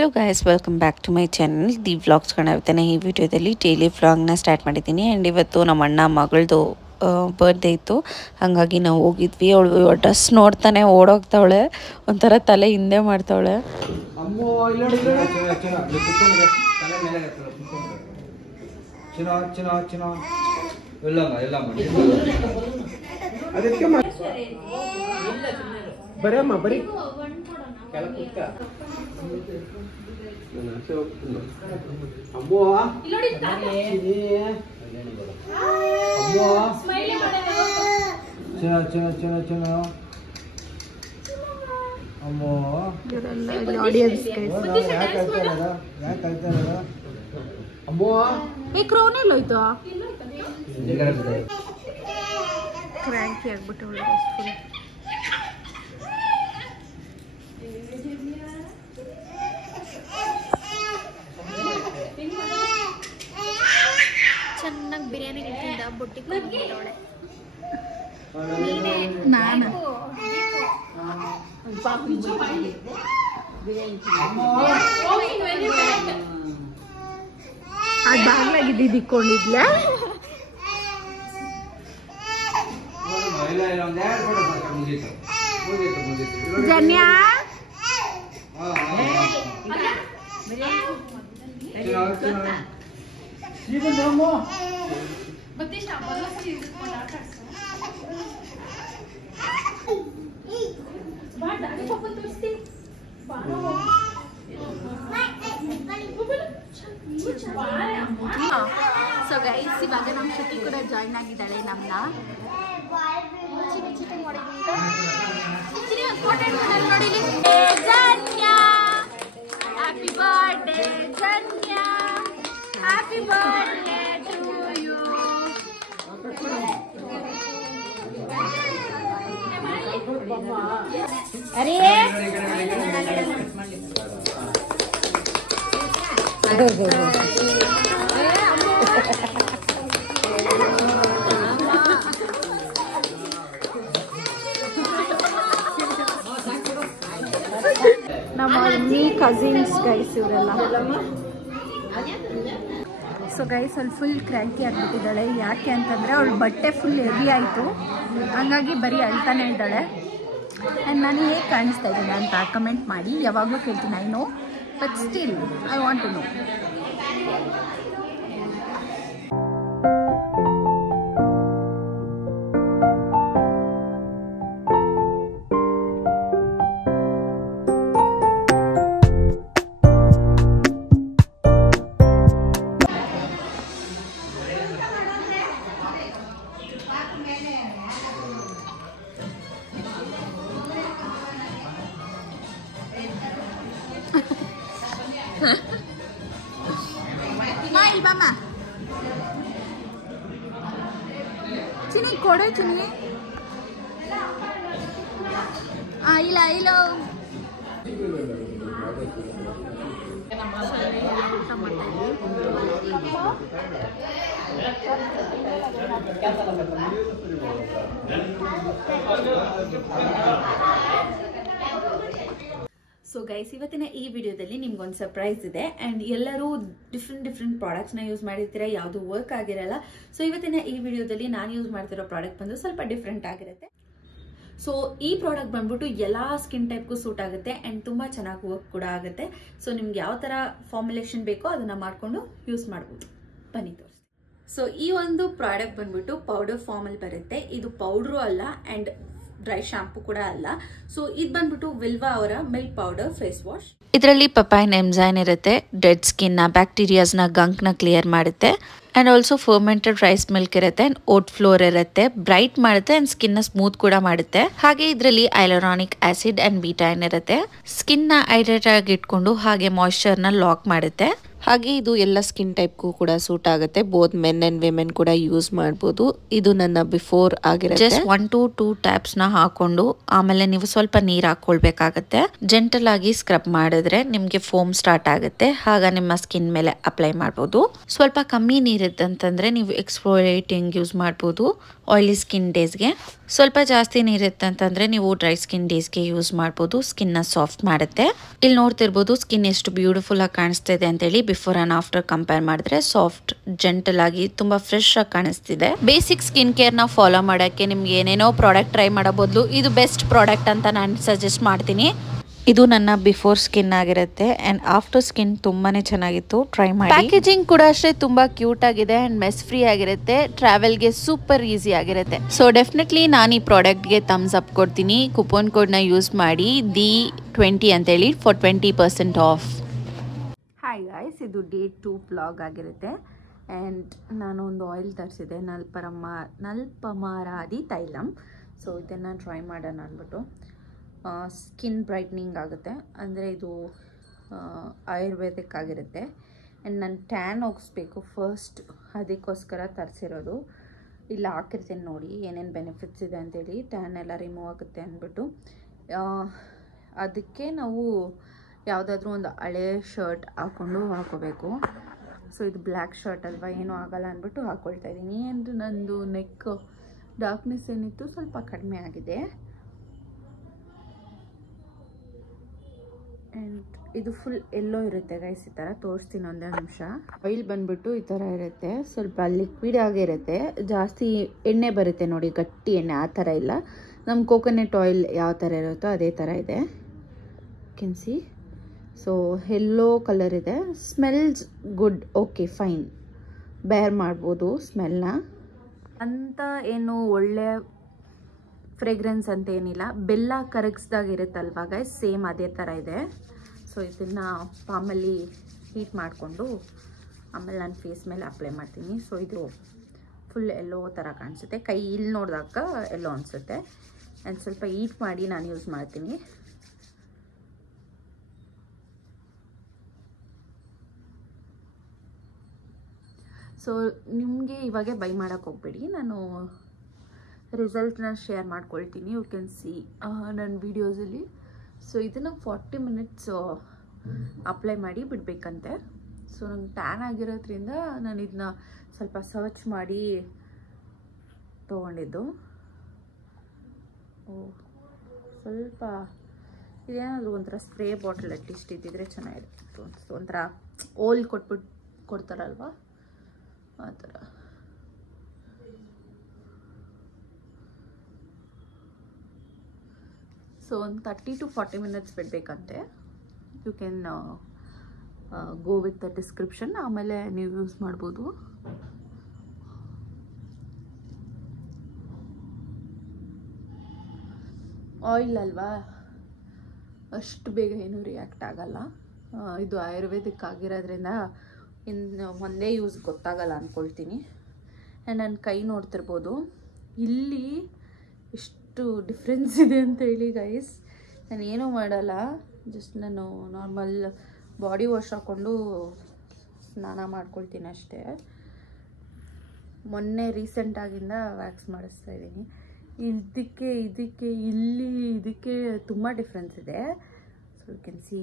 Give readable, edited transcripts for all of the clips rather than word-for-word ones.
Hello guys, welcome back to my channel the vlogs ಕಾಣುತ್ತೇನೆ. ಈ ವಿಡಿಯೋದಲ್ಲಿ ಡೈಲಿ ವ್ಲಾಗ್ನ ಸ್ಟಾರ್ಟ್ ಮಾಡಿದ್ದೀನಿ. ಆ್ಯಂಡ್ ಇವತ್ತು ನಮ್ಮ ಅಣ್ಣ ಮಗಳದು ಬರ್ಡೇ ಇತ್ತು, ಹಾಗಾಗಿ ನಾವು ಹೋಗಿದ್ವಿ. ಅವಳು ಡ್ರೆಸ್ ನೋಡ್ತಾನೆ ಓಡೋಗ್ತಾವಳೆ, ಒಂಥರ ತಲೆ ಹಿಂದೆ ಮಾಡ್ತಾವಳೆ. ಬರಮ್ಮ ಬರೀ ಅಮ್ಮೋ ಅಮ್ಮೋ ಅಮ್ಮೋ ಕ್ರೌನೆಲ್ಲ ಹೋಯ್ತು, ಕ್ರ್ಯಾಂಕಿ ಆಗ್ಬಿಟ್ಟು ಚೆನ್ನಾಗಿ ಬಿರಿಯಾನಿ ಇಟ್ಟಿದ್ದ ಬುಟ್ಟಿ ಕೊಡ್ಬಿಟ್ಟವಳೆ. ನಾನು ಅದು ಬಾಗ್ಲಾಗಿದ್ದು ಇಕ್ಕೊಂಡಿದ್ಲ. ಜನ್ಯಾ ಸೊ ಗೈಸ್, ಇವಾಗ ನಮ್ಮ ಶ್ರುತಿ ಕೂಡ ಜಾಯಿನ್ ಆಗಿದ್ದಾಳೆ. ನಮ್ಮನ್ನ ನೋಡಿಲಿ. Janya happy birthday, Janya happy birthday to you. ಅರೇ ನಮ್ಮ ಮಮ್ಮಿ ಕಸಿನ್ಸ್ ಗೈಸ್ ಇವರೆಲ್ಲ. ಸೊ ಗೈಸ್, ಅಲ್ಲಿ ಫುಲ್ ಕ್ರ್ಯಾಂಕಿ ಆಗಿಬಿಟ್ಟಿದ್ದಾಳೆ. ಯಾಕೆ ಅಂತಂದರೆ ಅವಳು ಬಟ್ಟೆ ಫುಲ್ ಹೆವಿ ಆಯಿತು, ಹಂಗಾಗಿ ಬರೀ ಅಳ್ತಾನೆ ಇದ್ದಾಳೆ. ಆ್ಯಂಡ್ ನಾನು ಹೇಗೆ ಕಾಣಿಸ್ತಾ ಇದ್ದೀನಿ ಅಂತ ಕಮೆಂಟ್ ಮಾಡಿ. ಯಾವಾಗಲೂ ಕೇಳ್ತೀನಿ, I know, but still I want to know. ಚಿನಿ ಕೊಡೆ, ಚಿನಿ ಇಲ್ಲ ಇಲ್ಲ. ಸೊ ಗೈಸ್, ಇವತ್ತಿನ ಈ ವಿಡಿಯೋದಲ್ಲಿ ನಿಮ್ಗೊಂದು ಸರ್ಪ್ರೈಸ್ ಇದೆ. ಆ್ಯಂಡ್ ಎಲ್ಲರೂ ಡಿಫ್ರೆಂಟ್ ಪ್ರಾಡಕ್ಟ್ಸ್ನ ಯೂಸ್ ಮಾಡಿರ್ತೀರ, ಯಾವುದು ವರ್ಕ್ ಆಗಿರಲ್ಲ. ಸೊ ಇವತ್ತಿನ ಈ ವಿಡಿಯೋದಲ್ಲಿ ನಾನು ಯೂಸ್ ಮಾಡ್ತಿರೋ ಪ್ರಾಡಕ್ಟ್ ಬಂದು ಸ್ವಲ್ಪ ಡಿಫ್ರೆಂಟ್ ಆಗಿರುತ್ತೆ. ಸೊ ಈ ಪ್ರಾಡಕ್ಟ್ ಬಂದ್ಬಿಟ್ಟು ಎಲ್ಲ ಸ್ಕಿನ್ ಟೈಪ್ಗೂ ಸೂಟ್ ಆಗುತ್ತೆ ಆ್ಯಂಡ್ ತುಂಬ ಚೆನ್ನಾಗಿ ವರ್ಕ್ ಕೂಡ ಆಗುತ್ತೆ. ಸೊ ನಿಮ್ಗೆ ಯಾವ ಥರ ಫಾರ್ಮುಲೇಷನ್ ಬೇಕೋ ಅದನ್ನು ಮಾಡಿಕೊಂಡು ಯೂಸ್ ಮಾಡ್ಬೋದು. ಬನ್ನಿ ತೋರಿಸಿ. ಸೊ ಈ ಒಂದು ಪ್ರಾಡಕ್ಟ್ ಬಂದ್ಬಿಟ್ಟು ಪೌಡರ್ ಫಾರ್ಮಲ್ಲಿ ಬರುತ್ತೆ. ಇದು ಪೌಡ್ರು ಅಲ್ಲ ಆ್ಯಂಡ್ ಡ್ರೈ ಶಾಂಪೂ ಕೂಡ ಅಲ್ಲ. ಸೊ ಇದು ಬಂದ್ಬಿಟ್ಟು ವಿಲ್ವಾ ಅವರ ಮಿಲ್ಕ್ ಪೌಡರ್ ಫೇಸ್ ವಾಶ್. ಇದರಲ್ಲಿ ಪಪಾಯಿನ್ ಎಂಜೈನ್ ಇರುತ್ತೆ, ಡೆಡ್ ಸ್ಕಿನ್ನ, ಬ್ಯಾಕ್ಟೀರಿಯಾಸ್ನ, ಗಂಕ್ನ ಕ್ಲಿಯರ್ ಮಾಡುತ್ತೆ. And also fermented rice milk ಇರುತ್ತೆ, ಓಟ್ ಫ್ಲೋರ್ ಇರುತ್ತೆ, ಬ್ರೈಟ್ ಮಾಡುತ್ತೆ ಆ್ಯಂಡ್ ಸ್ಕಿನ್ನ ಸ್ಮೂತ್ ಕೂಡ ಮಾಡುತ್ತೆ. ಹಾಗೆ ಇದರಲ್ಲಿ ಹೈಲುರಾನಿಕ್ ಆಸಿಡ್ ಆ್ಯಂಡ್ ಬೀಟಾಯಿನ್ ಇರುತ್ತೆ, ಸ್ಕಿನ್ನ ಹೈಡ್ರೇಟ್ ಆಗಿ ಇಟ್ಕೊಂಡು ಹಾಗೆ ಮಾಯಿಶ್ಚರ್ನ ಲಾಕ್ ಮಾಡುತ್ತೆ. ಹಾಗೆ ಇದು ಎಲ್ಲ ಸ್ಕಿನ್ ಟೈಪ್ಗೂ ಕೂಡ ಸೂಟ್ ಆಗುತ್ತೆ. ಬೋತ್ ಮೆನ್ ಅಂಡ್ ವಿಮೆನ್ ಕೂಡ ಯೂಸ್ ಮಾಡ್ಬೋದು. ಇದು ನನ್ನ ಬಿಫೋರ್ ಆಗಿರುತ್ತೆ. ಜಸ್ಟ್ 1 to 2 ಟ್ಯಾಪ್ಸ್ ನ ಹಾಕೊಂಡು ಆಮೇಲೆ ನೀವು ಸ್ವಲ್ಪ ನೀರ್ ಹಾಕೊಳ್ಬೇಕಾಗತ್ತೆ. ಜೆಂಟಲ್ ಆಗಿ ಸ್ಕ್ರಬ್ ಮಾಡಿದ್ರೆ ನಿಮ್ಗೆ ಫೋಮ್ ಸ್ಟಾರ್ಟ್ ಆಗುತ್ತೆ. ಆಗ ನಿಮ್ಮ ಸ್ಕಿನ್ ಮೇಲೆ ಅಪ್ಲೈ ಮಾಡ್ಬೋದು. ಸ್ವಲ್ಪ ಕಮ್ಮಿ ನೀರಿತ್ತಂತಂದ್ರೆ ನೀವು ಎಕ್ಸ್ಫೋಲಿಯೇಟಿಂಗ್ ಯೂಸ್ ಮಾಡ್ಬೋದು ಆಯಿಲಿ ಸ್ಕಿನ್ ಡೇಸ್ಗೆ. ಸ್ವಲ್ಪ ಜಾಸ್ತಿ ನೀರಿತ್ತಂತಂದ್ರೆ ನೀವು ಡ್ರೈ ಸ್ಕಿನ್ ಡೇಸ್ಗೆ ಯೂಸ್ ಮಾಡ್ಬೋದು. ಸ್ಕಿನ್ ನ ಸಾಫ್ಟ್ ಮಾಡುತ್ತೆ. ಇಲ್ಲಿ ನೋಡ್ತಿರ್ಬೋದು ಸ್ಕಿನ್ ಎಷ್ಟು ಬ್ಯೂಟಿಫುಲ್ ಆಗಿ ಕಾಣಿಸ್ತಾ ಇದೆ ಅಂತ ಹೇಳಿ. ಬಿಫೋರ್ ಅಂಡ್ ಆಫ್ಟರ್ ಕಂಪೇರ್ ಮಾಡಿದ್ರೆ ಸಾಫ್ಟ್, ಜೆಂಟಲ್ ಆಗಿ ತುಂಬಾ ಫ್ರೆಶ್ ಆಗಿ ಕಾಣಿಸ್ತಿದೆ. ಬೇಸಿಕ್ ಸ್ಕಿನ್ ಕೇರ್ ನ ಫಾಲೋ ಮಾಡಕ್ಕೆ ನಿಮ್ಗೆ ಏನೇನೋ ಪ್ರಾಡಕ್ಟ್ ಟ್ರೈ ಮಾಡೋ ಬದಲು ಇದು ಬೆಸ್ಟ್ ಪ್ರಾಡಕ್ಟ್ ಅಂತ ನಾನು ಸಜೆಸ್ಟ್ ಮಾಡ್ತೀನಿ. ಇದು ನನ್ನ ಬಿಫೋರ್ ಸ್ಕಿನ್ ಆಗಿರುತ್ತೆ ಅಂಡ್ ಆಫ್ಟರ್ ಸ್ಕಿನ್ ತುಂಬಾನೇ ಚೆನ್ನಾಗಿತ್ತು. ಟ್ರೈ ಮಾಡಿ. ಪ್ಯಾಕೇಜಿಂಗ್ ಕೂಡ ಅಷ್ಟೇ ತುಂಬಾ ಕ್ಯೂಟ್ ಆಗಿದೆ ಅಂಡ್ ಮೆಸ್ ಫ್ರೀ ಆಗಿರುತ್ತೆ. ಟ್ರಾವೆಲ್ಗೆ ಸೂಪರ್ ಈಸಿ ಆಗಿರುತ್ತೆ. ಸೊ ಡೆಫಿನೆಟ್ಲಿ ನಾನು ಈ ಪ್ರಾಡಕ್ಟ್ಗೆ ಥಮ್ಸ್ ಅಪ್ ಕೊಡ್ತೀನಿ. ಕೂಪನ್ ಕೋಡ್ ನ ಯೂಸ್ ಮಾಡಿ D20 ಅಂತೇಳಿ ಫಾರ್ 20% ಆಫ್. ಹಾಯ್ ಗಾಯ್ಸ್, ಇದು ಡೇ 2 ವ್ಲಾಗ್ ಆಗಿರುತ್ತೆ. ಆ್ಯಂಡ್ ನಾನು ಒಂದು ಆಯಿಲ್ ತರಿಸಿದೆ, ನಲ್ಪಮಾರಾದಿ ತೈಲಂ. ಸೊ ಇದನ್ನು ಟ್ರೈ ಮಾಡೋಣ ಅಂದ್ಬಿಟ್ಟು. ಸ್ಕಿನ್ ಬ್ರೈಟ್ನಿಂಗ್ ಆಗುತ್ತೆ, ಅಂದರೆ ಇದು ಆಯುರ್ವೇದಿಕ್ ಆಗಿರುತ್ತೆ. ಆ್ಯಂಡ್ ನಾನು ಟ್ಯಾನ್ ಹೋಗಿಸ್ಬೇಕು ಫಸ್ಟ್, ಅದಕ್ಕೋಸ್ಕರ ತರಿಸಿರೋದು. ಇಲ್ಲಿ ಹಾಕಿರ್ತೀನಿ ನೋಡಿ ಏನೇನು ಬೆನಿಫಿಟ್ಸ್ ಇದೆ ಅಂತೇಳಿ. ಟ್ಯಾನ್ ಎಲ್ಲ ರಿಮೂವ್ ಆಗುತ್ತೆ ಅಂದ್ಬಿಟ್ಟು. ಅದಕ್ಕೆ ನಾವು ಯಾವುದಾದ್ರೂ ಒಂದು ಹಳೆ ಶರ್ಟ್ ಹಾಕ್ಕೊಂಡು ಹಾಕೋಬೇಕು. ಸೊ ಇದು ಬ್ಲ್ಯಾಕ್ ಶರ್ಟ್ ಅಲ್ವಾ, ಏನೂ ಆಗಲ್ಲ ಅಂದ್ಬಿಟ್ಟು ಹಾಕ್ಕೊಳ್ತಾ ಇದ್ದೀನಿ. ಆ್ಯಂಡ್ ನಂದು ನೆಕ್ ಡಾರ್ಕ್ನೆಸ್ ಏನಿತ್ತು ಸ್ವಲ್ಪ ಕಡಿಮೆ ಆಗಿದೆ. ಆ್ಯಂಡ್ ಇದು ಫುಲ್ ಎಲ್ಲೋ ಇರುತ್ತೆ ಗೈಸ್. ಈ ಥರ ತೋರಿಸ್ತೀನಿ ಒಂದೇ ನಿಮಿಷ. ಆಯಿಲ್ ಬಂದ್ಬಿಟ್ಟು ಈ ಥರ ಇರುತ್ತೆ, ಸ್ವಲ್ಪ ಲಿಕ್ವಿಡ್ ಆಗಿರುತ್ತೆ. ಜಾಸ್ತಿ ಎಣ್ಣೆ ಬರುತ್ತೆ ನೋಡಿ, ಗಟ್ಟಿ ಎಣ್ಣೆ ಆ ಥರ ಇಲ್ಲ. ನಮ್ಮ ಕೋಕೋನಟ್ ಆಯಿಲ್ ಯಾವ ಥರ ಇರುತ್ತೋ ಅದೇ ಥರ ಇದೆ. Ken C. So yellow colour ಇದೆ. ಸ್ಮೆಲ್ಸ್ ಗುಡ್, ಓಕೆ ಫೈನ್, ಬೇರ್ ಮಾಡ್ಬೋದು ಸ್ಮೆಲ್ನ ಅಂತ. ಏನು ಒಳ್ಳೆ ಫ್ರೇಗ್ರೆನ್ಸ್ ಅಂತ ಏನಿಲ್ಲ. ಬೆಲ್ಲ ಕರಗಿಸ್ದಾಗಿರುತ್ತಲ್ವ ಗೈಸ್, ಸೇಮ್ ಅದೇ ಥರ ಇದೆ. ಸೊ ಇದನ್ನು ಪಾಮಲ್ಲಿ ಹೀಟ್ ಮಾಡಿಕೊಂಡು ಆಮೇಲೆ ನಾನು ಫೇಸ್ ಮೇಲೆ ಅಪ್ಲೈ ಮಾಡ್ತೀನಿ. ಸೊ ಇದು ಫುಲ್ ಎಲ್ಲೋ ಥರ ಕಾಣಿಸುತ್ತೆ. ಕೈ ಇಲ್ಲಿ ನೋಡಿದಾಗ ಎಲ್ಲೋ ಅನಿಸುತ್ತೆ. ಆ್ಯಂಡ್ ಸ್ವಲ್ಪ ಹೀಟ್ ಮಾಡಿ ನಾನು ಯೂಸ್ ಮಾಡ್ತೀನಿ. ಸೊ ನಿಮಗೆ ಇವಾಗೆ ಬೈ ಮಾಡೋಕ್ಕೆ ಹೋಗ್ಬೇಡಿ, ನಾನು ರಿಸಲ್ಟ್ನ ಶೇರ್ ಮಾಡ್ಕೊಳ್ತೀನಿ. ಯು ಕ್ಯಾನ್ ಸಿ ನನ್ನ ವೀಡಿಯೋಸಲ್ಲಿ. ಸೊ ಇದನ್ನು 40 ಮಿನಿಟ್ಸ್ ಅಪ್ಲೈ ಮಾಡಿ ಬಿಡಬೇಕಂತೆ. ಸೊ ನಂಗೆ ಟ್ಯಾನ್ ಆಗಿರೋದ್ರಿಂದ ನಾನು ಇದನ್ನ ಸ್ವಲ್ಪ ಸರ್ಚ್ ಮಾಡಿ ತೊಗೊಂಡಿದ್ದು. ಸ್ವಲ್ಪ ಇದೇನಾದರೂ ಒಂಥರ ಸ್ಪ್ರೇ ಬಾಟಲ್ ಅಟ್ಲೀಸ್ಟ್ ಇದ್ದಿದ್ರೆ ಚೆನ್ನಾಗಿರುತ್ತೆ. ಒಂಥರ ಓಲ್ ಕೊಡ್ತಾರಲ್ವ ಆ ಥರ. ಸೊ ಒಂದು 30 to 40 ಮಿನಿಟ್ಸ್ ಬಿಡಬೇಕಂತೆ. You can go with the description, ಆಮೇಲೆ ನೀವು ಯೂಸ್ ಮಾಡ್ಬೋದು. ಆಯಿಲ್ ಅಲ್ವಾ, ಅಷ್ಟು ಬೇಗ ಏನೂ ರಿಯಾಕ್ಟ್ ಆಗಲ್ಲ. ಇದು ಆಯುರ್ವೇದಿಕ್ ಆಗಿರೋದ್ರಿಂದ ಇನ್ನು ಒಂದೇ ಯೂಸ್ ಗೊತ್ತಾಗಲ್ಲ ಅಂದ್ಕೊಳ್ತೀನಿ. ಆ್ಯಂಡ್ ನನ್ನ ಕೈ ನೋಡ್ತಿರ್ಬೋದು, ಇಲ್ಲಿ ಎಷ್ಟು ಡಿಫ್ರೆನ್ಸ್ ಇದೆ ಅಂತ ಹೇಳಿ ಗೈಸ್. ನಾನು ಏನೂ ಮಾಡಲ್ಲ, ಜಸ್ಟ್ ನಾನು ನಾರ್ಮಲ್ ಬಾಡಿ ವಾಶ್ ಹಾಕ್ಕೊಂಡು ಸ್ನಾನ ಮಾಡ್ಕೊಳ್ತೀನಿ ಅಷ್ಟೇ. ಮೊನ್ನೆ ರೀಸೆಂಟಾಗಿಂದ ವ್ಯಾಕ್ಸ್ ಮಾಡಿಸ್ತಾ ಇದ್ದೀನಿ. ಇದಕ್ಕೆ ತುಂಬ ಡಿಫ್ರೆನ್ಸ್ ಇದೆ. So you can see.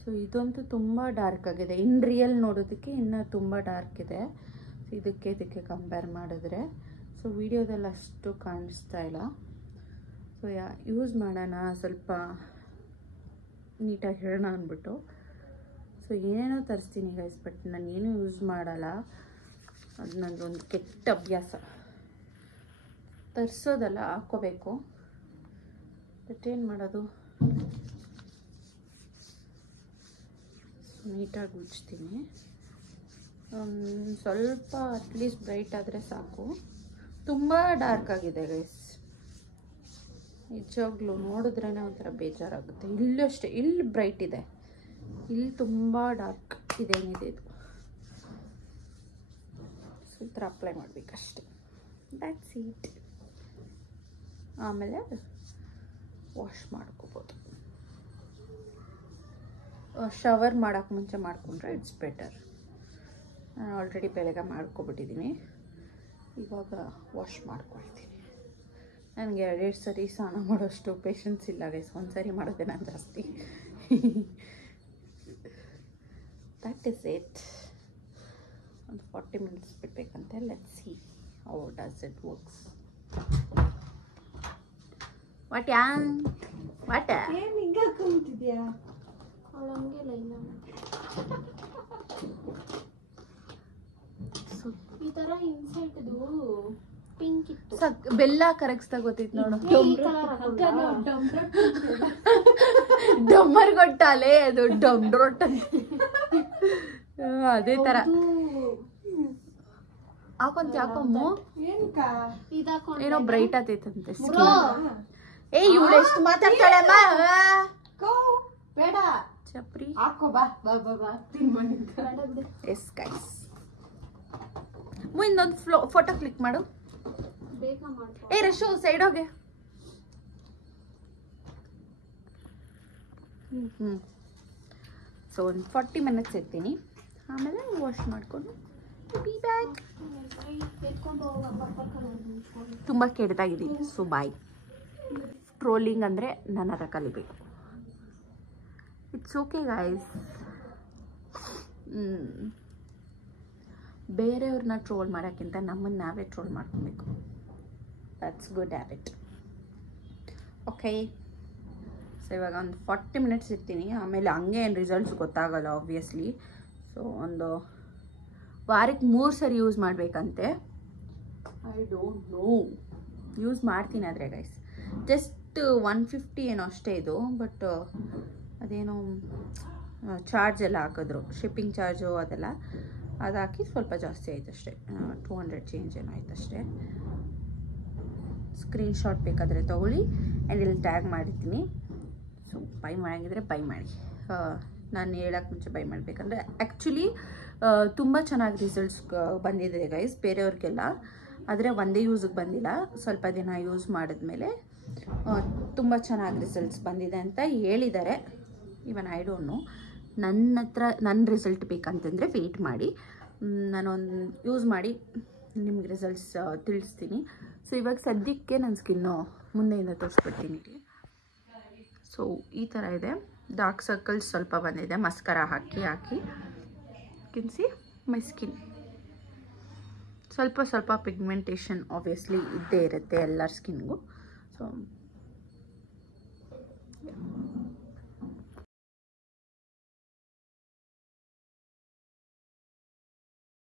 So ಇದಂತೂ ತುಂಬ ಡಾರ್ಕ್ ಆಗಿದೆ. ಇನ್ ರಿಯಲ್ ನೋಡೋದಕ್ಕೆ ಇನ್ನೂ ತುಂಬ ಡಾರ್ಕ್ ಇದೆ ಇದಕ್ಕೆ ಕಂಪೇರ್ ಮಾಡಿದ್ರೆ. ಸೊ ವಿಡಿಯೋದಲ್ಲಿ ಅಷ್ಟು ಕಾಣಿಸ್ತಾ ಇಲ್ಲ. ಸೊ ಯೂಸ್ ಮಾಡೋಣ, ಸ್ವಲ್ಪ ನೀಟಾಗಿ ಹೇಳೋಣ ಅಂದ್ಬಿಟ್ಟು. ಸೊ ಏನೇನೋ ತರಿಸ್ತೀನಿ ಗೈಸ್, ಬಟ್ ನಾನು ಏನೂ ಯೂಸ್ ಮಾಡಲ್ಲ. ಅದು ನಂದೊಂದು ಕೆಟ್ಟ ಅಭ್ಯಾಸ. ತರಿಸೋದಲ್ಲ, ಹಾಕ್ಕೋಬೇಕು. ಬಟ್ ಏನು ಮಾಡೋದು, ನೀಟಾಗಿ ಉಜ್ತೀನಿ. ಸ್ವಲ್ಪ ಅಟ್ಲೀಸ್ಟ್ ಬ್ರೈಟ್ ಆದರೆ ಸಾಕು. ತುಂಬ ಡಾರ್ಕ್ ಆಗಿದೆ ಗೈಸ್, ನಿಜವಾಗ್ಲೂ ನೋಡಿದ್ರೇ ಒಂಥರ ಬೇಜಾರಾಗುತ್ತೆ. ಇಲ್ಲೂ ಅಷ್ಟೇ, ಇಲ್ಲಿ ಬ್ರೈಟ್ ಇದೆ, ಇಲ್ಲಿ ತುಂಬ ಡಾರ್ಕ್ ಇದೇನಿದೆ ಇದು. ಸೊ ಈ ಥರ ಅಪ್ಲೈ ಮಾಡಬೇಕಷ್ಟೆ, ದ್ಯಾಟ್ಸ್ ಇಟ್. ಆಮೇಲೆ ವಾಶ್ ಮಾಡ್ಕೋಬೋದು. ಶವರ್ ಮಾಡೋಕ್ಕೆ ಮುಂಚೆ ಮಾಡಿಕೊಂಡ್ರೆ ಇಟ್ಸ್ ಬೆಟರ್. ನಾನು ಆಲ್ರೆಡಿ ಬೆಳಗ್ಗೆ ಮಾಡ್ಕೊಬಿಟ್ಟಿದ್ದೀನಿ, ಇವಾಗ ವಾಶ್ ಮಾಡ್ಕೊಳ್ತೀನಿ. ನನಗೆ 2 ಸರಿ ಸ್ನಾನ ಮಾಡೋಷ್ಟು ಪೇಷನ್ಸ್ ಇಲ್ಲ ಗೈಸ್, ಒಂದು ಸರಿ ಮಾಡೋದೇ ನಾನು ಜಾಸ್ತಿ. That is it. ಒಂದು 40 ಮಿನಿಟ್ಸ್ ಬಿಡಬೇಕಂತೆ. Let's see how does it works. What ಏನು ಹಿಂಗೆ ಹಾಕೊಂಡ್ಬಿಟ್ಟಿದ್ಯಾ? ಅವಳು ಹಂಗೆಲ್ಲ ಇಲ್ಲ, ಈ ಥರ ಇನ್ಸೈಟ್ದು ಪಿಂಕ್ ಇತ್ತು. ಬೆಲ್ಲ ಕರಗಿಸ್ದಾಗ ಗೊತ್ತಿತ್ತು ನೋಡು. ಈ ಕಲರ್ ಡಮ್ಮರ್ ಗೊಟ್ಟಾಲೆ ಅದು ಡಮ್ರೊಟ್ಟ ಅದೇ ತರ ಹಾಕೊಂತ ಹಾಕೊಮ್ಮು ಏನೋ ಬ್ರೈಟ್ ಆತೈತಂತೆ. ಏ ಇವಳು ಎಷ್ಟು ಮಾತಾಡ್ತಾಳೆ ಅಮ್ಮ. ಬೇಡ ಚಪ್ರಿ ಹಾಕೋ, ಬಾ ಬಾ ಬಾ ಬಾ ಎಸ್ ಗೈಸ್. ಇನ್ನೊಂದು ಫೋಟೋ ಕ್ಲಿಕ್ ಮಾಡು. ಬೇಗ ಮಾಡ್ಕೊ. ಏ ರಶು ಸೈಡ್ ಹೋಗೆ. ಸೊ ಒಂದು 40 ಮಿನಿಟ್ಸ್ ಇರ್ತೀನಿ, ಆಮೇಲೆ ವಾಶ್ ಮಾಡಿಕೊಂಡು ಬಿ ಬ್ಯಾಕ್. ಎತ್ಕೊಂಡು ಹೋಗ ತುಂಬ ಕೆಟ್ಟದಾಗಿದ್ದೀನಿ. So bye. ಟ್ರೋಲಿಂಗ್ ಅಂದರೆ ನನ್ನ ಹತ್ರ ಕಲಿಬೇಕು. It's okay guys. ಬೇರೆಯವ್ರನ್ನ ಟ್ರೋಲ್ ಮಾಡೋಕ್ಕಿಂತ ನಮ್ಮನ್ನು ನಾವೇ ಟ್ರೋಲ್ ಮಾಡ್ಕೊಬೇಕು. That's good habit. Okay, so ಇವಾಗ ಒಂದು 40 ಮಿನಿಟ್ಸ್ ಇರ್ತೀನಿ, ಆಮೇಲೆ ಹಂಗೆ ಏನು ರಿಸಲ್ಟ್ಸ್ ಗೊತ್ತಾಗಲ್ಲ ಆಬ್ವಿಯಸ್ಲಿ. ಸೊ ಒಂದು ವಾರಕ್ಕೆ 3 ಸರಿ ಯೂಸ್ ಮಾಡಬೇಕಂತೆ. ಐ ಡೋಂಟ್ ನೋ, ಯೂಸ್ ಮಾಡ್ತೀನಿ ಆದರೆ ಗೈಸ್. ಜಸ್ಟ್ 150 ಏನೋ ಅಷ್ಟೇ ಇದು, ಬಟ್ ಅದೇನೋ ಚಾರ್ಜ್ ಎಲ್ಲ ಹಾಕಿದ್ರು, ಶಿಪ್ಪಿಂಗ್ ಚಾರ್ಜು ಅದೆಲ್ಲ, ಅದು ಹಾಕಿ ಸ್ವಲ್ಪ ಜಾಸ್ತಿ ಆಯ್ತು ಅಷ್ಟೇ. 200 ಚೇಂಜ್ ಏನೋ ಆಯ್ತು ಅಷ್ಟೇ. ಸ್ಕ್ರೀನ್ಶಾಟ್ ಬೇಕಾದರೆ ತೊಗೊಳ್ಳಿ, ಆ್ಯಂಡ್ ಇಲ್ಲಿ ಟ್ಯಾಗ್ ಮಾಡಿರ್ತೀನಿ. ಸೊ ಬೈ ಮಾಡಿದ್ರೆ ಬೈ ಮಾಡಿ. ನಾನು ಹೇಳೋಕ್ಕೆ ಮುಂಚೆ ಬೈ ಮಾಡಬೇಕಂದ್ರೆ ಆ್ಯಕ್ಚುಲಿ ತುಂಬ ಚೆನ್ನಾಗಿ ರಿಸಲ್ಟ್ಸ್ ಬಂದಿದೆ ಗೈಸ್ ಬೇರೆಯವ್ರಿಗೆಲ್ಲ, ಆದರೆ ಒಂದೇ ಯೂಸಿಗೆ ಬಂದಿಲ್ಲ. ಸ್ವಲ್ಪ ದಿನ ಯೂಸ್ ಮಾಡಿದ್ಮೇಲೆ ತುಂಬ ಚೆನ್ನಾಗಿ ರಿಸಲ್ಟ್ಸ್ ಬಂದಿದೆ ಅಂತ ಹೇಳಿದ್ದಾರೆ. Even I don't no. ನನ್ನ ರಿಸಲ್ಟ್ ಬೇಕಂತಂದರೆ ವೆಯ್ಟ್ ಮಾಡಿ, ನಾನೊಂದು ಯೂಸ್ ಮಾಡಿ ನಿಮ್ಗೆ ರಿಸಲ್ಟ್ಸ್ ತಿಳಿಸ್ತೀನಿ. ಸೊ ಇವಾಗ ಸದ್ಯಕ್ಕೆ ನನ್ನ ಸ್ಕಿನ್ನು ಮುಂದೆಯಿಂದ ತೋರಿಸ್ಬಿಡ್ತೀನಿ. ಸೊ ಈ ಥರ ಇದೆ. ಡಾರ್ಕ್ ಸರ್ಕಲ್ಸ್ ಸ್ವಲ್ಪ ಬಂದಿದೆ ಮಸ್ಕರ ಹಾಕಿ ಸಿ ಮೈ ಸ್ಕಿನ್. ಸ್ವಲ್ಪ ಪಿಗ್ಮೆಂಟೇಷನ್ ಆಬ್ವಿಯಸ್ಲಿ ಇದ್ದೇ ಇರುತ್ತೆ ಎಲ್ಲರ ಸ್ಕಿನ್ಗೂ. ಸೊ